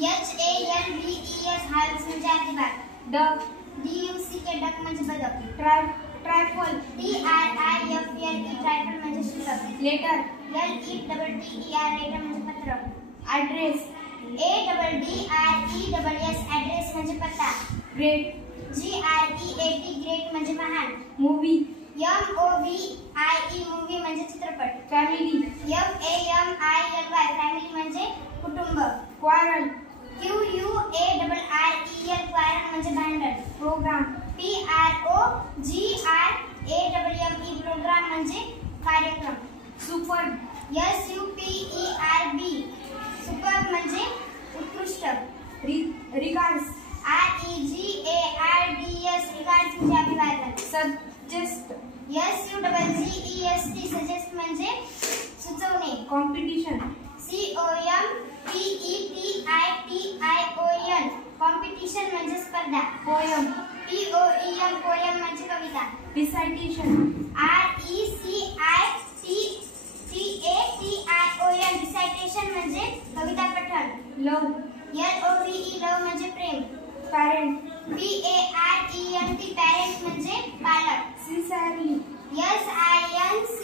HALVES हाल्व्स म्हणजे अर्धभाग. Duck. DUCK duck म्हणजे बदक. ट्रायफल. TRIFLE ट्रायफल म्हणजे शीतक. लेटर. LETTER लेटर म्हणजे पत्र. ॲड्रेस. ADDRESS ॲड्रेस म्हणजे पत्ता. ग्रेट. GREAT ग्रेट म्हणजे महान. मूवी. MOVIE मूवी म्हणजे चित्रपट. फॅमिली. FAMILY फॅमिली म्हणजे कुटुंब. क्वारल. QUARREL क्वारल म्हणजे भांडण. प्रोग्राम. PROGRAMME प्रोग्राम म्हणजे कार्यक्रम. सुपर. SUPERB सुपर म्हणजे उत्कृष्ट. रिगार्ड्स. REGARDS रिगार्ड्स म्हणजे अभिवादन. सजेस्ट. SUGGEST सजेस्ट म्हणजे सुचवणे. कॉम्पिटिशन. COMPETITION कॉम्पिटिशन म्हणजे स्पर्धा. पोयम. POEM पोयम म्हणजे कविता. रिसायटेशन. RECITATION रिसायटेशन म्हणजे कविता पठण. लव. LOVE लव म्हणजे प्रेम. पॅरेंट. PARENT पॅरेंट म्हणजे पालक. सिन्सिअरली. SINCERELY